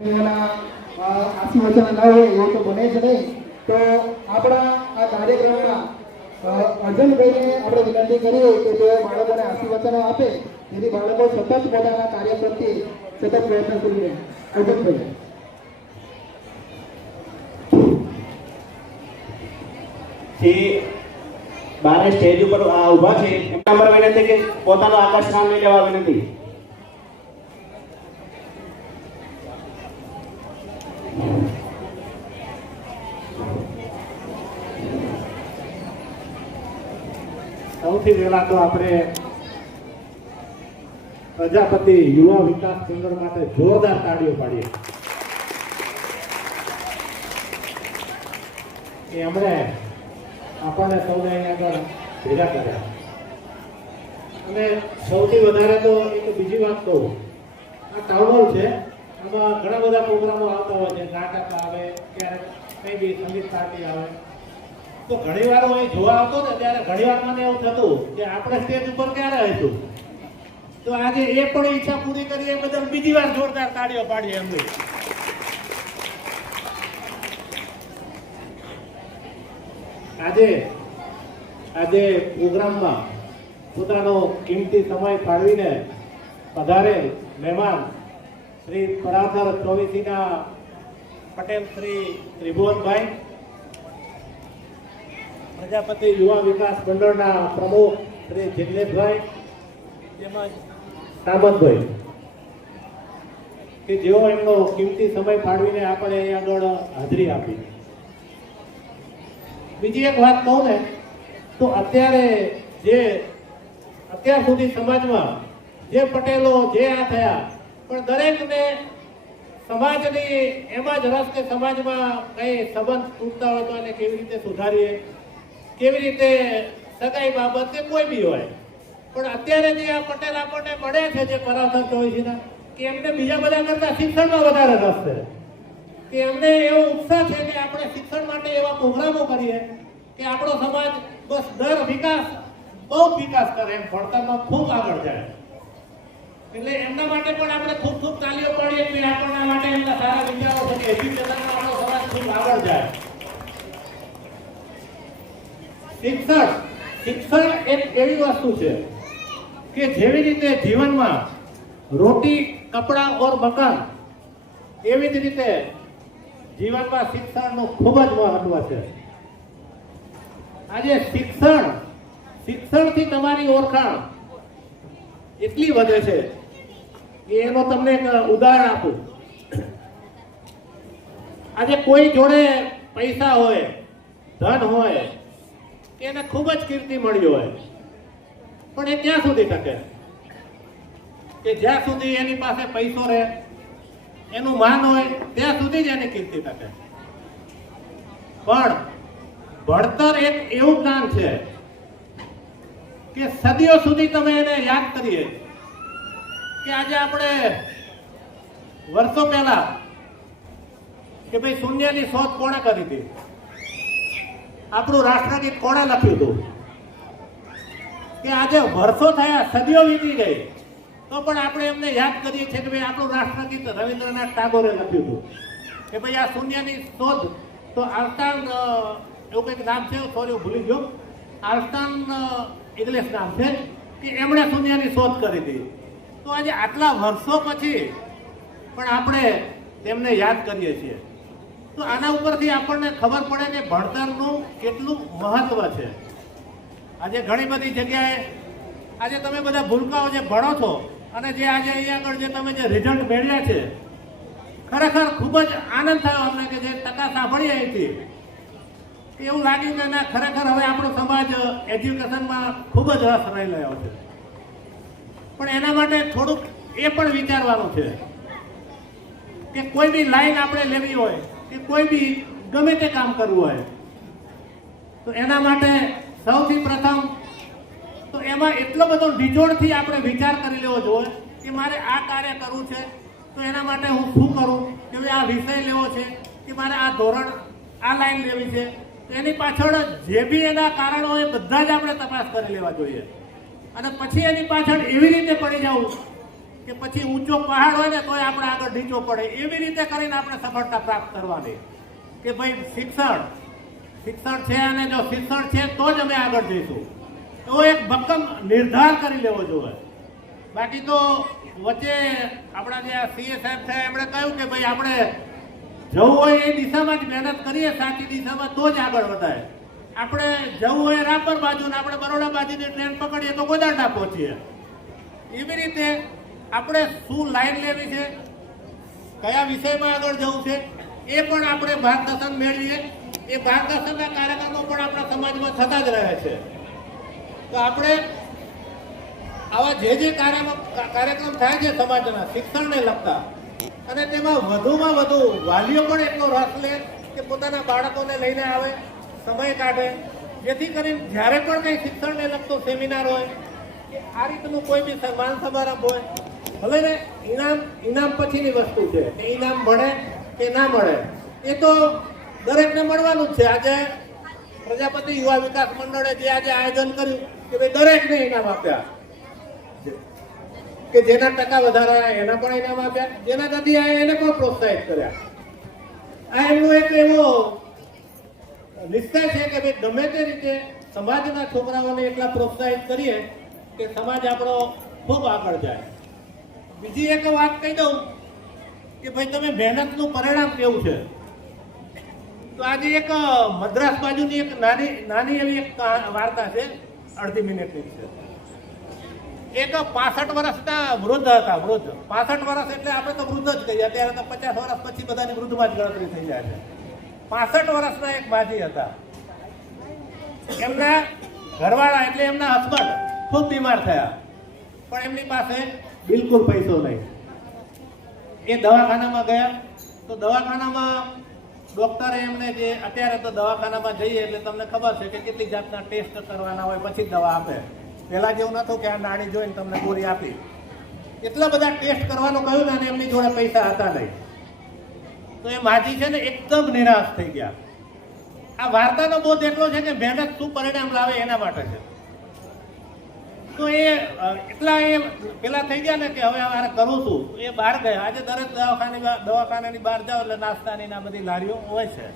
આશીર્વચન ન હોય એવું તો બને જ નહીં. તો આપણા આ કાર્યક્રમમાં અર્જુનભાઈને આપણે વિનંતી કરીએ કે તેઓ બાળકોને આશીર્વચનો આપે, જેથી બાળકો સતત પોતાના કાર્ય પ્રત્યે સતત પ્રયત્નશીલ રહે. અર્જુનભાઈ જે બારે સ્ટેજ ઉપર ઊભા છે એમના પર વિનંતી કે પોતાનો આકાશ નામ લઈ લેવા વિનંતી. સૌથી પહેલા તો આપણે પ્રજાપતિ યુવા વિકાસ કેન્દ્ર માટે જોરદાર તાળીઓ પાડીએ. એમણે આપણને સૌને અહીંયા આગળ ભેગા કર્યા. અને સૌથી વધારે તો એક બીજી વાત કહું, આ ટાઉન હોલ છે, આમાં ઘણા બધા પ્રોગ્રામો આવતા હોય છે, નાટક આવે, ક્યારેક કંઈ બી સંગીત પાર્ટી આવે. તો ઘણી વાર હું અહીં જોવા આવતો ને ત્યારે ઘણી વાર મને એવું થતું કે આપણે સ્ટેજ ઉપર ક્યારે આવીશું. તો આજે એ પણ ઈચ્છા પૂરી કરી એ બદલ બીજી વાર જોરદાર તાળીઓ પાડીએ એમની. આજે પ્રોગ્રામમાં પોતાનો કિંમતી સમય ફાળવીને પધારેલ મહેમાન શ્રી પરાથર ચોવીસીના પટેલ શ્રી ત્રિભુવનભાઈ, પ્રજાપતિ યુવા વિકાસ મંડળના પ્રમુખ શ્રી જિગ્નેશભાઈ તેમજ સામંતભાઈ કે જેઓ એમનો કિંમતી સમય ફાળવીને આપણે અહીં આગળ હાજરી આપી. બીજી એક વાત કહું ને તો અત્યાર સુધી સમાજમાં જે પટેલો જે આ થયા, પણ દરેકને સમાજની એમાં જ રસ કે સમાજમાં કંઈ સંબંધ તૂટતા હોય તો એને કેવી રીતે સુધારીએ, કેવી રીતે સગાઈ બાબત કે કોઈ બી હોય. પણ અત્યારે જે આ પટેલ આપણને મળ્યા છે, જે પરાથર ચોવીસીના, કે એમને બીજા બધા કરતા શિક્ષણમાં વધારે રસ છે, કે એમને એવો ઉત્સાહ છે કે આપણે શિક્ષણ માટે એવા પ્રોગ્રામો કરીએ કે આપણો સમાજ બસ બહુ વિકાસ કરે, એમ ભણતરમાં ખૂબ આગળ જાય. એટલે એમના માટે પણ આપણે ખૂબ ખૂબ તાલીઓ પાડીએ કે આપણા માટે એમના સારા વિચારો છે કે એજ્યુકેશનમાં આપણો સમાજ ખૂબ આગળ જાય. શિક્ષણ એક એવી વસ્તુ છે કે જેવી રીતે જીવનમાં રોટી, કપડાં ઓર મકાન, એવી જ રીતે જીવનમાં શિક્ષણનું ખૂબ જ મહત્વ છે. આજે શિક્ષણથી તમારી ઓળખાણ એટલી વધે છે કે એનો તમને એક ઉદાહરણ આપું. આજે કોઈ જોડે પૈસા હોય, ધન હોય, કે એને ખૂબ જ કીર્તિ મળી હોય, પણ એ ક્યાં સુધી ટકે? કે જ્યાં સુધી એની પાસે પૈસો રહે, એનું માન હોય, ત્યાં સુધી જ એની કીર્તિ ટકે. પણ ભણતર એક એવું જ્ઞાન છે કે સદીઓ સુધી તમે એને યાદ કરીએ. કે આજે આપણે વર્ષો પહેલા કે ભાઈ શૂન્યની શોધ કોણે કરી હતી, આપણું રાષ્ટ્રગીત કોણે લખ્યું હતું, કે આજે વર્ષો થયા, સદીઓ વીતી ગઈ, તો પણ આપણે એમને યાદ કરીએ છીએ કે ભાઈ આપણું રાષ્ટ્રગીત રવિન્દ્રનાથ ટાગોરે લખ્યું હતું. કે ભાઈ આ શૂન્યની શોધ તો આર્સ્ટાન, એવું કંઈક નામ છે, સોરી હું ભૂલી ગયો, આર્સ્ટાન ઇંગ્લિશ નામ છે, કે એમણે શૂન્યની શોધ કરી હતી. તો આજે આટલા વર્ષો પછી પણ આપણે તેમને યાદ કરીએ છીએ. તો આના ઉપરથી આપણને ખબર પડે કે ભણતરનું કેટલું મહત્વ છે. આજે ઘણી બધી જગ્યાએ આજે તમે બધા ભૂલકાઓ જે ભણો છો અને જે આજે અહીંયા આગળ જે તમે જે રિઝલ્ટ મેળવ્યા છે, ખરેખર ખૂબ જ આનંદ થયો અમને કે જે ટકા સાંભળી અહીંથી એવું લાગ્યું કે ના, ખરેખર હવે આપણો સમાજ એજ્યુકેશનમાં ખૂબ જ રસ રહી રહ્યો છે. પણ એના માટે થોડુંક એ પણ વિચારવાનું છે કે કોઈ બી લાઈન આપણે લેવી હોય કે કોઈ બી ગમે તે કામ કરવું હોય તો એના માટે સૌથી પ્રથમ તો એમાં એટલો બધો નિચોડથી આપણે વિચાર કરી લેવો જોઈએ કે મારે આ કાર્ય કરવું છે, તો એના માટે હું શું કરું, કે આ વિષય લેવો છે, કે મારે આ ધોરણ, આ લાઈન લેવી છે. તો એની પાછળ જે બી એના કારણો હોય બધા જ આપણે તપાસ કરી લેવા જોઈએ. અને પછી એની પાછળ એવી રીતે પડી જવું કે પછી ઊંચો પહાડ હોય ને તોય આપણે આગળ નીચો પડે, એવી રીતે કરીને આપણે સફળતા પ્રાપ્ત કરવાની. કે ભાઈ શિક્ષણ છે અને જો શિક્ષણ છે તો જ અમે આગળ જઈશું, તો એક ભક્કમ નિર્ધાર કરી લેવો જોઈએ. બાકી તો વચ્ચે આપણા જે સીએ સાહેબ છે એમણે કહ્યું કે ભાઈ આપણે જવું હોય એ દિશામાં જ મહેનત કરીએ, સાચી દિશામાં, તો જ આગળ વધાય. આપણે જવું હોય રાપર બાજુ ને આપણે બરોડા બાજુની ટ્રેન પકડીએ તો ગોદાડા પહોંચીએ. એવી રીતે આપણે શું લાઈન લેવી છે, કયા વિષયમાં આગળ જવું છે, એ પણ આપણે માર્ગદર્શન મેળવીએ. એ માર્ગદર્શનના કાર્યક્રમો પણ આપણા સમાજમાં થતા જ રહે છે. તો આપણે આવા જે કાર્યક્રમ થાય છે સમાજના શિક્ષણને લગતા, અને તેમાં વધુમાં વધુ વાલીઓ પણ એટલો રસ લે કે પોતાના બાળકોને લઈને આવે, સમય કાઢે, જેથી કરીને જ્યારે પણ કંઈ શિક્ષણને લગતો સેમિનાર હોય કે આ રીતનું કોઈ બી સન્માન સમારંભ હોય, ભલે ને ઇનામ પછીની વસ્તુ છે, કે ઇનામ મળે કે ના મળે એ તો દરેકને મળવાનું જ છે. આજે પ્રજાપતિ યુવા વિકાસ મંડળે જે આજે આયોજન કર્યું કે ભાઈ દરેકને ઇનામ આપ્યા, કે જેના ટકા વધારા એના પણ ઇનામ આપ્યા, જેના નથી આયા એને પણ પ્રોત્સાહિત કર્યા. આ એમનો એક એવો નિશ્ચય છે કે ભાઈ ગમે તે રીતે સમાજના છોકરાઓને એટલા પ્રોત્સાહિત કરીએ કે સમાજ આપણો ખૂબ આગળ જાય. બીજી એક વાત કહી દઉં કે ભાઈ તમે મહેનતનું પરિણામ કેવું છે. તો આજે એક મદ્રાસ બાજુની એક નાની એવી એક વાર્તા છે, અડધી મિનિટની છે. એક 65 વર્ષના વૃદ્ધ હતા. 65 વર્ષ એટલે આપણે તો વૃદ્ધ જ કહીએ, અત્યારે તો 50 વર્ષ પછી બધાની વૃદ્ધમાં જ ગણતરી થઈ જાય છે. 65 વર્ષના એક માજી હતા. એમના ઘરવાળા એટલે એમના હસબન્ડ ખૂબ બીમાર થયા, પણ એમની પાસે બિલકુલ પૈસો નહીં. એ દવાખાનામાં ગયા, તો દવાખાનામાં ડોક્ટરે એમને જે અત્યારે તો દવાખાનામાં જઈએ એટલે તમને ખબર છે કે કેટલી જાતના ટેસ્ટ કરવાના હોય પછી દવા આપે. પહેલા જેવું નતું કે આ નાણી જોઈને તમને ગોળી આપી. એટલા બધા ટેસ્ટ કરવાનું કહ્યું ને, અને એમની જોડે પૈસા હતા નહીં. તો એ માજી છે ને એકદમ નિરાશ થઈ ગયા. આ વાર્તાનો બોધ એટલો છે કે મહેનત શું પરિણામ લાવે એના માટે છે. તો એ એટલા એ પેલા થઈ ગયા ને કે હવે મારે કરું છું. એ બહાર ગયા. આજે દરેક દવાખાનાની બહાર જાઓ એટલે નાસ્તાની ના બધી લારીઓ હોય છે.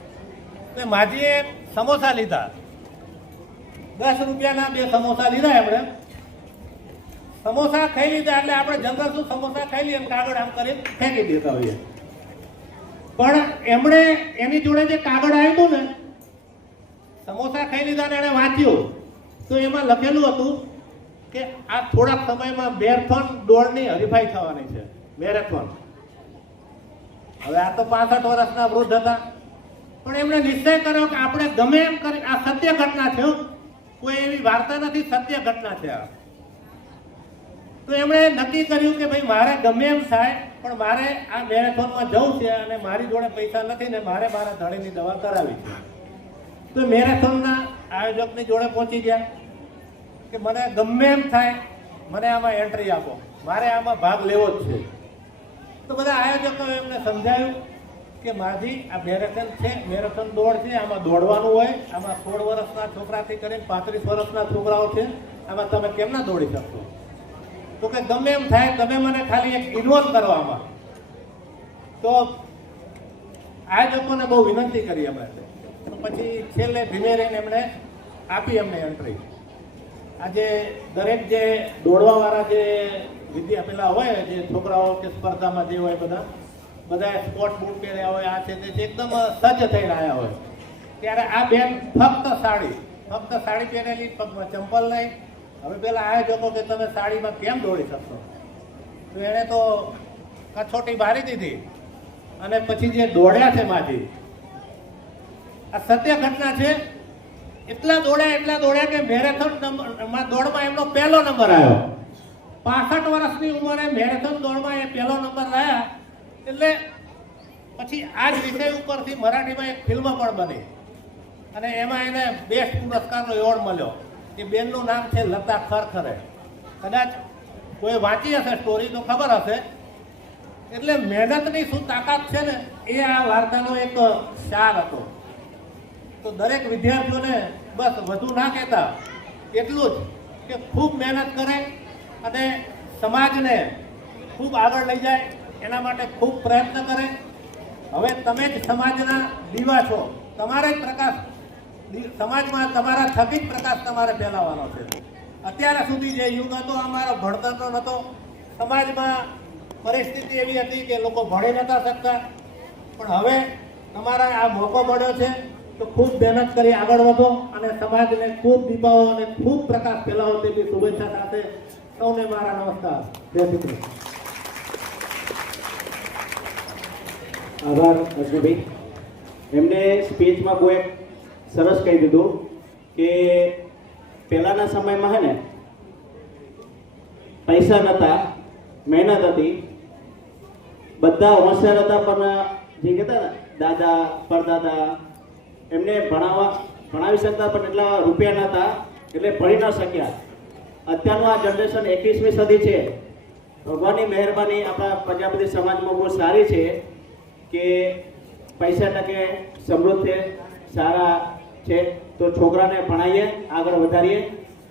તો એ માજીએ સમોસા લીધા, 10 રૂપિયાના 2 સમોસા લીધા. એમણે સમોસા ખાઈ લીધા એટલે આપણે જનરલ શું સમોસા ખાઈ લઈએ કાગળ આમ કરી ફેંકી દેતા હોઈએ, પણ એમણે એની જોડે જે કાગળ આવ્યું ને, સમોસા ખાઈ લીધા ને એને વાંચ્યું, તો એમાં લખેલું હતું કે આ થોડાક સમયમાં મેરેથોન દોડની હરીફાઈ થવાની છે. મેરેથોન. હવે આ તો 65 વર્ષના વૃદ્ધ હતા, પણ એમણે નિશ્ચય કર્યો કે આપણે ગમે એમ કરી, આ સત્ય ઘટના છે, કોઈ એવી વાર્તા નથી, સત્ય ઘટના છે આ. તો એમણે નક્કી કર્યું કે ભાઈ મારે ગમે એમ થાય પણ મારે આ મેરેથોનમાં જવું છે, અને મારી જોડે પૈસા નથી ને મારે મારા ધણીની દવા કરાવી છે. તો મેરેથોનના આયોજકની જોડે પહોંચી ગયા કે મને ગમે એમ થાય મને આમાં એન્ટ્રી આપો, મારે આમાં ભાગ લેવો જ છે. તો બધા આયોજકોએ એમને સમજાયું કે માજી આ મેરેથોન છે, મેરેથોન દોડ છે, આમાં દોડવાનું હોય, આમાં 16 વર્ષના છોકરાથી કરીને 35 વર્ષના છોકરાઓ છે, આમાં તમે કેમ ના દોડી શકશો. તો કે ગમે એમ થાય તમે મને ખાલી એક ઇન્વોલ્વ કરવામાં. તો આયોજકોને બહુ વિનંતી કરી અમે, તો પછી છેલ્લે ધીમે રહીને એમણે આપી એમને એન્ટ્રી. આજે દરેક જે દોડવાવાળા જે પેલા હોય જે છોકરાઓ કે સ્પર્ધામાં જે હોય બધા સ્પોર્ટ બૂટ પહેર્યા હોય, આ છે તે એકદમ સજ્જ થઈને આવ્યા હોય. ત્યારે આ બેન ફક્ત સાડી પહેરેલી, પગમાં ચંપલ નહીં. હવે પેલા આયોજકો કે તમે સાડીમાં કેમ દોડી શકશો, તો એણે તો કછોટી બારી દીધી અને પછી જે દોડ્યા છે માજી, આ સત્ય ઘટના છે. એટલા દોડ્યા કે મેરેથોન દોડમાં એમનો પહેલો નંબર આવ્યો. 65 વર્ષની ઉંમરે મેરેથોન દોડમાં એ પહેલો નંબર લાયા. એટલે પછી આ જ વિષય ઉપરથી મરાઠીમાં એક ફિલ્મ પણ બની અને એમાં એને બેસ્ટ પુરસ્કારનો એવોર્ડ મળ્યો. એ બેનનું નામ છે લતા ખરખરે. કદાચ કોઈ વાંચી હશે સ્ટોરી તો ખબર હશે. એટલે મહેનતની શું તાકાત છે ને એ આ વાર્તાનો એક સાર હતો. તો દરેક વિદ્યાર્થીઓને બસ વધુ ના કહેતા એટલું જ કે ખૂબ મહેનત કરે અને સમાજને ખૂબ આગળ લઈ જાય એના માટે ખૂબ પ્રયત્ન કરે. હવે તમે જ સમાજના દીવા છો, તમારે જ પ્રકાશ સમાજમાં તમારા થકી જ પ્રકાશ તમારે ફેલાવવાનો છે. અત્યાર સુધી જે યુગ હતો અમારો ભણતરનો નહોતો, સમાજમાં પરિસ્થિતિ એવી હતી કે લોકો ભણી નહોતા શકતા, પણ હવે તમારા આ મોકો મળ્યો છે તો ખૂબ મહેનત કરી આગળ વધો અને સમાજને ખૂબ દીપાવો અને ખૂબ પ્રકાશ ફેલાવો તેવી શુભેચ્છા સાથે સૌને મારા નમસ્કાર. જય શ્રી કૃષ્ણ. આભાર અશ્વિભાઈ. એમને સ્પીચમાં કોઈ સરસ કહી દીધું કે પહેલાના સમયમાં હે ને પૈસા નહોતા, મહેનત હતી, બધા હોશિયાર હતા, પણ જે કહેતા ને દાદા પરદાદા એમને ભણાવી શકતા પણ એટલા રૂપિયા નહોતા એટલે ભણી ન શક્યા. અત્યારનું આ જનરેશન 21મી સદી છે. ભગવાનની મહેરબાની આપણા પ્રજાપતિ સમાજમાં બહુ સારી છે કે પૈસા ટકે સમૃદ્ધ છે, સારા છે, તો છોકરાને ભણાવીએ, આગળ વધારીએ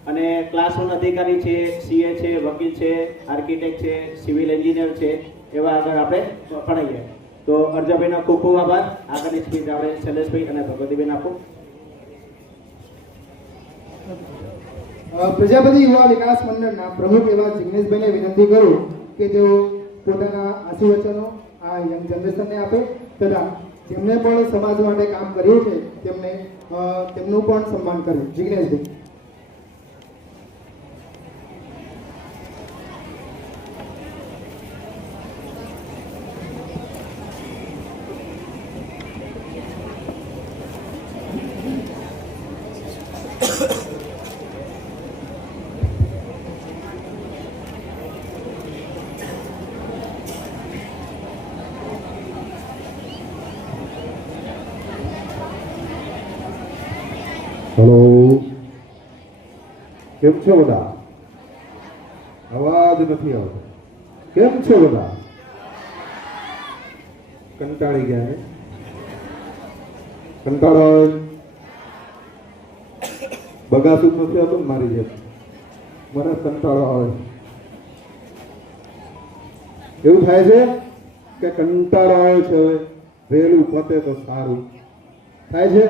અને ક્લાસ 1 અધિકારી છે, સીએ છે, વકીલ છે, આર્કિટેક્ટ છે, સિવિલ એન્જિનિયર છે, એવા આગળ આપણે ભણાવીએ. તો અર્જભાઈનો ખૂબ ખૂબ આભાર. આગળની સ્પીચ આપણે શૈલેષભાઈ અને ભગવતીબેન આપો. પ્રજાપતિ યુવા વિકાસ મંડળના પ્રમુખ એવા જિગ્નેશભાઈને વિનંતી કરું કે તેઓ પોતાના આશીર્વચનો આ યંગ જનરેશનને આપે તથા જેમને પણ સમાજ માટે કામ કર્યું છે તેમનું પણ સન્માન કરે. જિગ્નેશભાઈ. હેલો, કેમ છો બધા? અવાજ નથી આવતો. કેમ છો બધા? કંટાળી ગયા ને? કંટાળો બગાસું નથી આવતું ને મારી જેમ? મને કંટાળો આવે. એવું થાય છે કે કંટાળો આવે છે, હવે વહેલું પતે તો સારું થાય છે.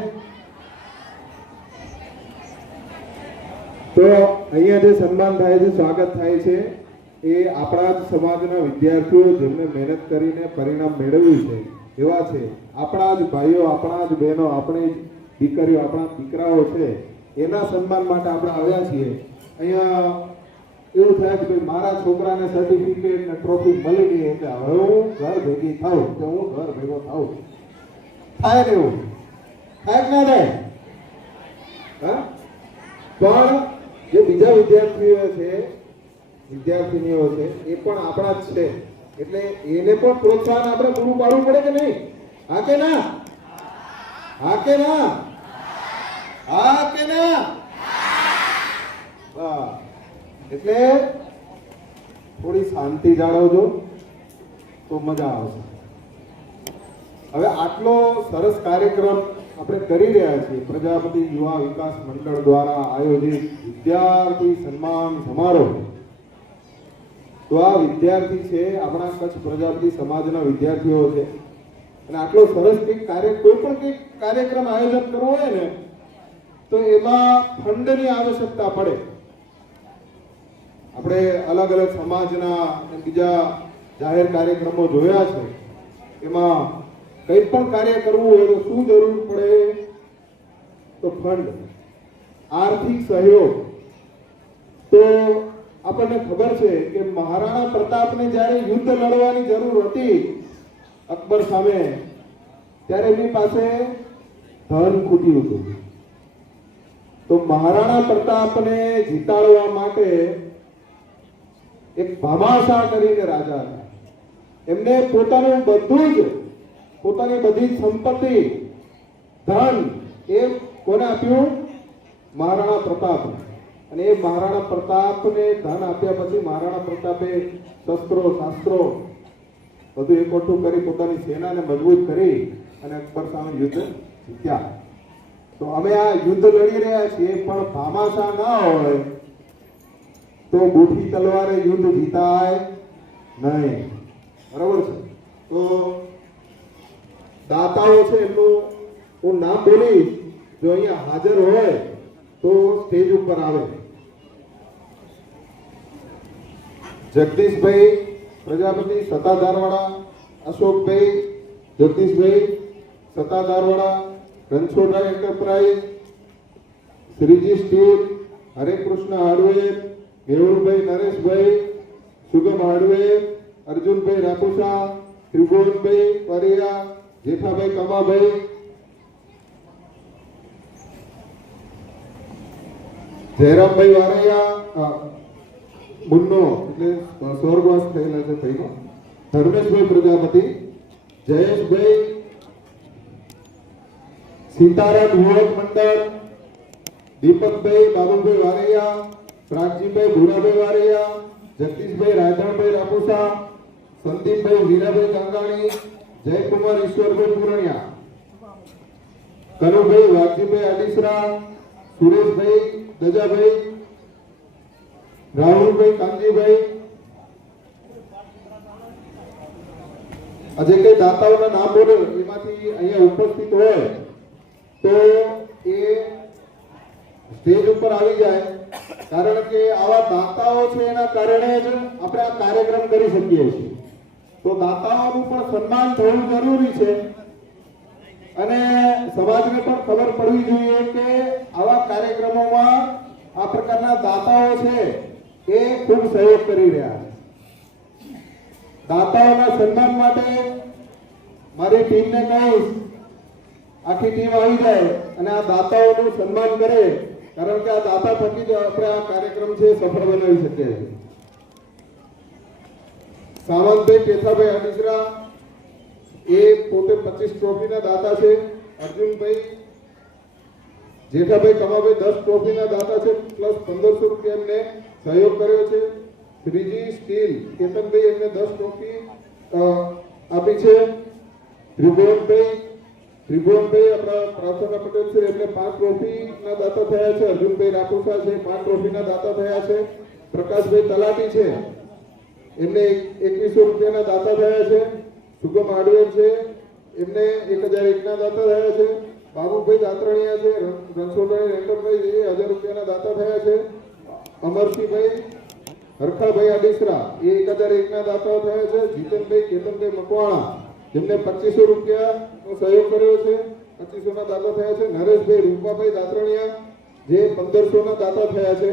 તો અહીંયા જે સન્માન થાય છે, સ્વાગત થાય છે, એ આપણા જ સમાજના વિદ્યાર્થીઓ જેમને મહેનત કરીને પરિણામ મેળવ્યું છે એવા છે. આપણા જ ભાઈઓ, આપણા જ બહેનો, આપણી જ દીકરીઓ, આપણા દીકરાઓ છે, એના સન્માન માટે આપણે આવ્યા છીએ. અહીંયા એવું થાય કે ભાઈ મારા છોકરાને સર્ટિફિકેટ ને ટ્રોફી મળી ગઈ એટલે હવે હું ઘર ભેગી થાઉં, કે હું ઘર ભેગો થાઉં. થાય ને એવું? થાય કે ના થાય? હા, પણ જે બીજા વિદ્યાર્થીઓ છે, વિદ્યાર્થીનીઓ છે, એ પણ આપણા જ છે, એટલે એને પણ પ્રોત્સાહન આપણે પૂરું પાડવું પડે કે નહીં? હા કે ના? હા કે ના? હા કે ના? એટલે થોડી શાંતિ જાળવજો તો મજા આવશે. હવે આટલો સરસ કાર્યક્રમ આપણે કરી રહ્યા છીએ, પ્રજાપતિ યુવા વિકાસ મંડળ દ્વારા આયોજિત વિદ્યાર્થી સન્માન સમારોહ. તો આ વિદ્યાર્થી છે, આપણા કચ્છ પ્રજાપતિ સમાજના વિદ્યાર્થીઓ છે, અને આટલો સરસ કંઈક કોઈ પણ કંઈક કાર્યક્રમ આયોજન કરવો હોય ને તો એમાં ફંડની આવશ્યકતા પડે. આપણે અલગ અલગ સમાજના અને બીજા જાહેર કાર્યક્રમો જોયા છે, એમાં કંઈ પણ કાર્ય કરવું હોય તો શું જરૂર પડે? તો ફંડ, આર્થિક સહયોગ. તો આપણને ખબર છે કે મહારાણા પ્રતાપને જ્યારે યુદ્ધ લડવાની જરૂર હતી અકબર સામે, ત્યારે એની પાસે ધન ખૂટ્યું હતું. તો મહારાણા પ્રતાપને જીતાડવા માટે એક ભામાશાહ કરીને રાજા હતા, એમને પોતાનું બધું જ, પોતાની બધી સંપત્તિ, ધન એ કોને આપ્યું? મહારાણા પ્રતાપ. અને એ મહારાણા પ્રતાપને ધન આપ્યા પછી મહારાણા પ્રતાપે શસ્ત્રો શાસ્ત્રો બધું એકઠું કરી પોતાની સેનાને મજબૂત કરી અને અકબર સામે યુદ્ધ જીત્યા. તો અમે આ યુદ્ધ લડી રહ્યા છીએ, પણ ભામાશાહ ના હોય તો બુઠી તલવારે યુદ્ધ જીતાય નહીં. બરાબર છે. તો દાતાઓ છે એમનું હું નામ બોલીશ, જો અહીંયા હાજર હોય તો સ્ટેજ ઉપર આવે. જગદીશભાઈ પ્રજાપતિ સત્તાધારવાળા, અશોકભાઈ જગદીશભાઈ સત્તાધારવાળા, Ranchhodrai enterprise, Shreeji steel, Harekrishna hardware, Mehulbhai Nareshbhai, Sugam hardware, Arjunbhai Rapusa, Tribhuvanbhai Pariya, Jethabhai Kamabhai, Jayrambhai Varaiya, મુન્નો એટલે સ્વર્ગવાસ થયેલા છે ભાઈનો, ધર્મેશભાઈ પ્રજાપતિ, જયેશભાઈ, સીતારામ યુવક મંડળ, દીપકભાઈ બાબુભાઈ વારૈયા, પ્રાગજીભાઈ ભૂરાભાઈ વારૈયા, જગદીશભાઈ રાજાભાઈ રાપુસા, સંદીપભાઈ વીરાભાઈ કંગાણી, જયકુમાર ઈશ્વરભાઈ પુરણિયા, કનુભાઈ વાઘજીભાઈ આડીસરા, સુરેશભાઈ દજાભાઈ, રાહુલભાઈ કાંજીભાઈ, આજે કઈ દાતાઓના નામ બોલો એમાંથી અહીંયા ઉપસ્થિત હોય તો એ સ્ટેજ ઉપર આવી જાય, કારણ કે આવા દાતાઓ છે એના કારણે જ આપણે આ કાર્યક્રમ કરી શકીએ છીએ. તો દાતાઓનું પણ સન્માન થવું જરૂરી છે અને સમાજને પણ ખબર પડવી જોઈએ કે આવા કાર્યક્રમોમાં આ પ્રકારના દાતાઓ છે એ ખૂબ સહયોગ કરી રહ્યા છે. દાતાઓના સન્માન માટે મારી ટીમને કહીશ આખી ટીમ આવી જાય અને આ દાતાઓનું સન્માન કરે, કારણ કે આ દાતા થકી જ આપણે આ કાર્યક્રમ છે સફળ બનાવી શકીએ છીએ. સાવંતભાઈ કેથાભાઈ આડીસરા એ પોતે 25 ટ્રોફીના દાતા છે. અર્જુનભાઈ જેઠાભાઈ કમાભાઈ 10 ટ્રોફીના દાતા છે, પ્લસ 1500 રૂપિયા એમને સહયોગ કર્યો છે. શ્રીજી સ્ટીલ કેતનભાઈ એમને 10 ટ્રોફી આપી છે. ત્રિભુવનભાઈ આપણા પ્રાર્થના પટેલ છે એમને 5 ટ્રોફીના દાતા થયા છે. અર્જુનભાઈ રાપુસા છે 5 ટ્રોફીના દાતા થયા છે. પ્રકાશભાઈ તલાટી છે એમને 2100 રૂપિયાના દાતા થયા છે. સુગમ હાર્ડવેર છે એમને 1001 ના દાતા થયા છે. બાબુભાઈ દાતરણીયા છે, રણછોડરાય એન્ટરપ્રાઇઝ એ 1000 રૂપિયાના દાતા થયા છે. અમરસિંહભાઈ હરખાભાઈ આડીસરા એ 1001 ના દાતા થયા છે. જીતનભાઈ કેતનભાઈ મકવાણા જેમને 2500 રૂપિયાનો સહયોગ કર્યો છે, 2500 ના દાતા થયા છે. નરેશભાઈ રૂપાભાઈ દાતરણીયા જે 1500 ના દાતા થયા છે.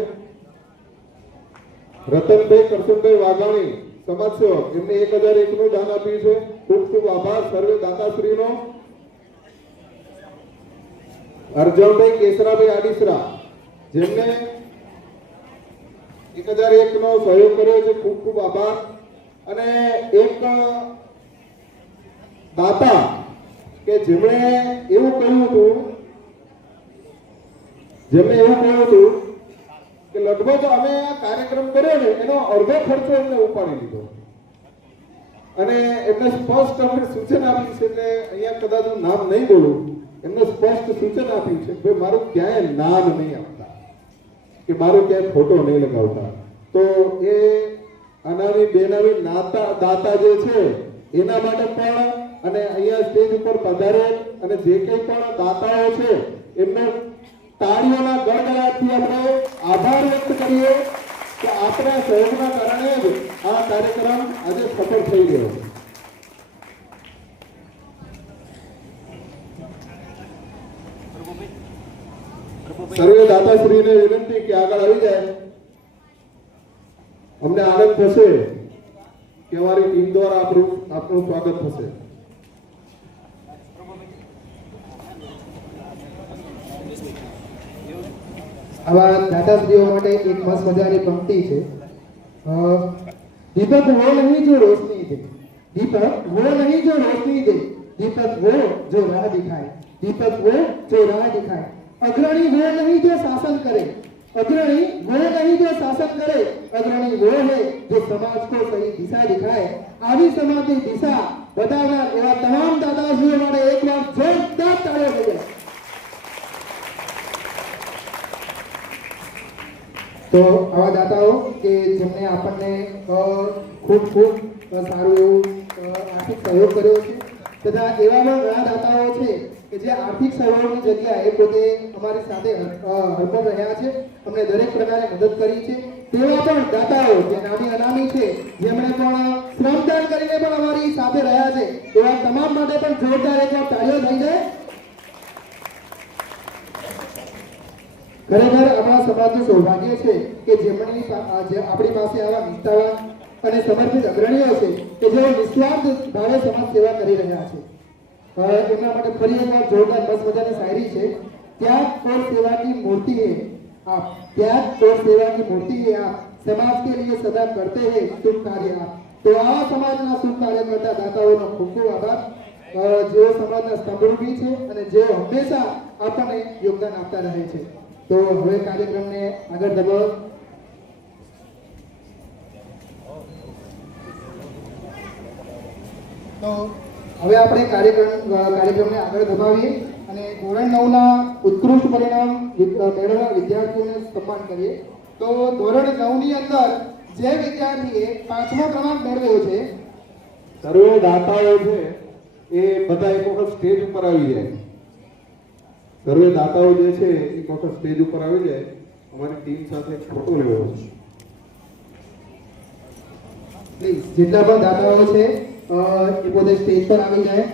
રતનભાઈ કરશનભાઈ વાઘાણી સમાજ સેવક એમને 1001 નું દાન આપ્યું છે. ખૂબ ખૂબ આભાર સર્વે દાતાશ્રીનો. અર્જણભાઈ કેસરાભાઈ આડીસરા જેમને 1001 નો સહયોગ કર્યો છે. ખૂબ ખૂબ આભાર. અને એક દાતા કે જેમણે એવું કહ્યું હતું કે લગભગ અમે આ કાર્યક્રમ કર્યો ને એનો અડધો ખર્ચો એમને ઉપાડી લીધો અને એમને સ્પષ્ટ અમે સૂચન આપ્યું છે, એટલે અહીંયા કદાચ હું નામ નહીં બોલું, એમને સ્પષ્ટ સૂચન આપ્યું છે કે મારું ક્યાંય નામ નહીં આપતા કે મારું ક્યાંય ફોટો નહીં લગાવતા. તો એ અનામી બેનામી દાતા જે છે એના માટે પણ અને અહીંયા સ્ટેજ ઉપર પધારેલ અને જે કંઈ પણ દાતાઓ છે એમનો તાળીઓના ગડગડાટથી આપણે આભાર વ્યક્ત કરીએ કે આપણા સહયોગના કારણે જ આ કાર્યક્રમ આજે સફળ થઈ ગયો. સર્વે દાતાશ્રીને વિનંતી કે આગળ આવી જાય. અમને આનંદ થશે કે અમારી ટીમ દ્વારા આપનું સ્વાગત થશે. આવા દાતાશ્રીઓ માટે એક મસ્ત મજાની પંક્તિ છે. दीपक वो नहीं जो रोशनी दे, दीपक वो नहीं जो रोशनी दे, दीपक वो जो राह दिखाए, दीपक वो जो राह दिखाए. अग्रणी वो नहीं जो शासन करे, अग्रणी वो नहीं जो शासन करे, अग्रणी वो है जो समाज को सही दिशा दिखाए. આવી સમાજની દિશા બતાવનાર એવા તમામ દાતાશ્રીઓ માટે એકવાર જોરદાર તાળીઓ થઈ જાય. તો આવા દાતાઓ કે જેમને આપણને ખૂબ ખૂબ સારું એવું આર્થિક સહયોગ કર્યો છે તથા એવા પણ ઘણા દાતાઓ છે કે જે આર્થિક સહયોગની જગ્યાએ પોતે અમારી સાથે હરકત રહ્યા છે, અમને દરેક પ્રકારે મદદ કરી છે. તેવા પણ દાતાઓ જે નામી અનામી છે, જેમણે પણ શ્રમદાન કરીને પણ અમારી સાથે રહ્યા છે, એવા તમામ માટે પણ જોરદાર એકવાર તાળીઓ થઈ જાય. ખરેખર આપણા સમાજનું સૌભાગ્ય છે કે જેમની આપણી પાસે આવા નિષ્ઠાવાન અને સમર્પિત અગ્રણીઓ છે કે જેઓ નિસ્વાર્થ ભાવે સમાજ સેવા કરી રહ્યા છે. એમના માટે ફરી એકવાર જોરદાર મસ્ત મજાની શાયરી છે. त्याग और सेवा की मूर्ति है आप, त्याग और सेवा की मूर्ति है आप, समाज के लिए सदा करते हैं शुभ कार्य आप. तो આવા સમાજના શુભ કાર્ય કરતા દાતાઓનો ખૂબ ખૂબ આભાર, જેઓ સમાજના સ્તંભરૂપી છે અને જેઓ હંમેશા આપણને યોગદાન આપતા રહે છે. તો હવે કાર્યક્રમને આગળ ધપાવો. તો હવે આપણે કાર્યક્રમને આગળ ધપાવીએ અને ધોરણ 9 ના ઉત્કૃષ્ટ પરિણામ મેળવનાર વિદ્યાર્થીઓને સન્માન કરીએ. તો ધોરણ 9 ની અંદર જે વિદ્યાર્થીએ 5મો ક્રમાંક મેળવ્યો છે, સર્વે દાતાઓ છે એ બધા એક વખત સ્ટેજ ઉપર આવી જાય. સર્વે દાતાઓ જે છે એક વખત સ્ટેજ ઉપર આવી જાય. અમારી ટીમ સાથે ફોટો લેવો છે. પ્લીઝ જેટલા પણ દાતાઓ છે એ પોતે સ્ટેજ પર આવી જાય.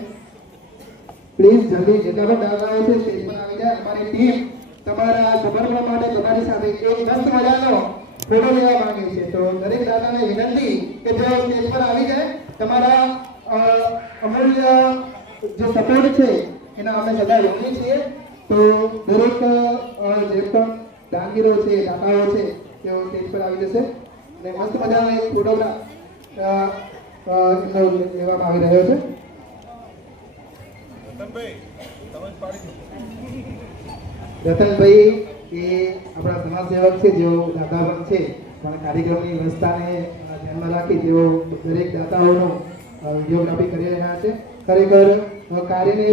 પ્લીઝ જલ્દી જેટલા પણ દાતાઓ છે સ્ટેજ પર આવી જાય. અમારી ટીમ તમારા સમર્પણ માટે તમારી સાથે એક મસ્ત મજાનો ફોટો લેવા માંગે છે. તો દરેક દાતાને વિનંતી કે તેઓ સ્ટેજ પર આવી જાય. તમારા અમૂલ્ય જે સપોર્ટ છે એના અમે સદા ઋણી છીએ. તો દરેક જે પણ દાનગીરો છે, દાતાઓ છે, તેઓ સ્ટેજ પર આવી જશે અને મસ્ત મજાનો એક ફોટોગ્રાફ લેવામાં આવી રહ્યો છે. રતનભાઈ એ આપણા સમાજ સેવક છે, જેઓ દાતા પણ છે, પણ કાર્યક્રમની વ્યવસ્થાને ધ્યાનમાં રાખી તેઓ દરેક દાતાઓનો વિડીયોગ્રાફી કરી રહ્યા છે. ખરેખર કાર્યને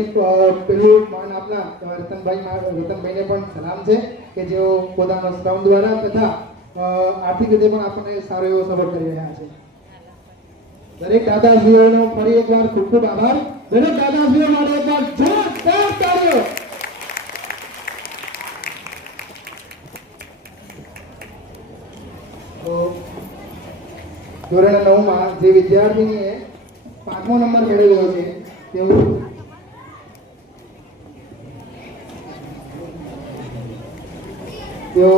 પેલું માન આપનાર રતનભાઈને પણ સલામ છે કે જેઓ પોતાનો શ્રમ દ્વારા તથા આર્થિક રીતે પણ આપણને સારો એવો સપોર્ટ કરી રહ્યા છે. દરેક દાદાશ્રીઓનો ફરી એકવાર ખૂબ ખૂબ આભાર. દરેક દાદાશ્રીઓ માટે એકવાર જોરદાર તાળીઓ. તો ધોરણ 9 માં જે વિદ્યાર્થીએ 5મો નંબર મેળવ્યો છે તેવું તેઓ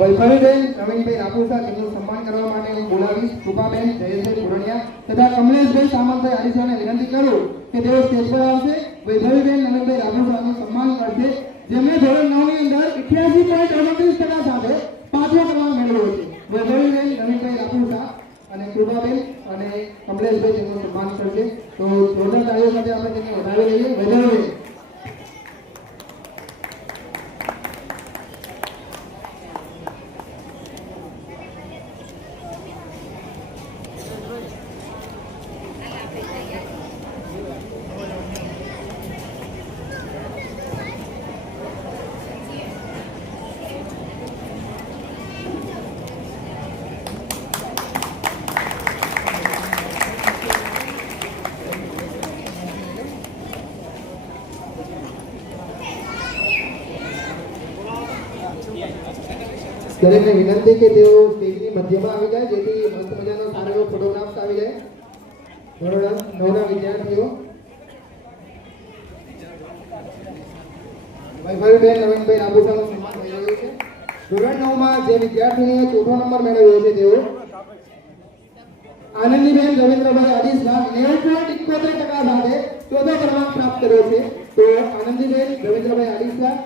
વૈભવીબેન નવીનભાઈ રાપુસા, જેમનું સન્માન કરવા માટે હું બોલાવીશ. કૃપાબેન જયેશભાઈ પુરણિયા તથા કમલેશભાઈ સામંતભાઈ આરીસાને વિનંતી કરું કે તેઓ સ્ટેજ પર આવશે. વૈભવીબેન નવીનભાઈ રાપુસાનું સન્માન કરશે, જેમણે ધોરણ 9 ની અંદર 88.29% સાથે 5મો ક્રમાંક મેળવ્યો છે. વૈભવીબેન નવીનભાઈ રાપુસા અને કૃપાબેન અને કમલેશભાઈ તેમનું સન્માન કરશે. તો જોરદાર તાળીઓ સાથે આપણે તેને વધાવી લઈએ. વૈભવીબેન દરેકને વિનંતી કે તેઓ સ્ટેજની મધ્યમાં આવી જાય, જેથી મસ્ત મજાનો સારો એવો ફોટોગ્રાફ આવી જાય. ધોરણ 9 ના વિદ્યાર્થીઓ વૈભવીબેન નવીનભાઈ રાબુસાનું સન્માન થઈ રહ્યું છે. ધોરણ 9 માં જે વિદ્યાર્થીએ 4થો નંબર મેળવ્યો છે તેઓ આનંદીબેન રવિન્દ્રભાઈ અડીસરા 90.71% સાથે 4થો ક્રમાંક પ્રાપ્ત કર્યો છે. તો આનંદીબેન રવિન્દ્રભાઈ અડીસરા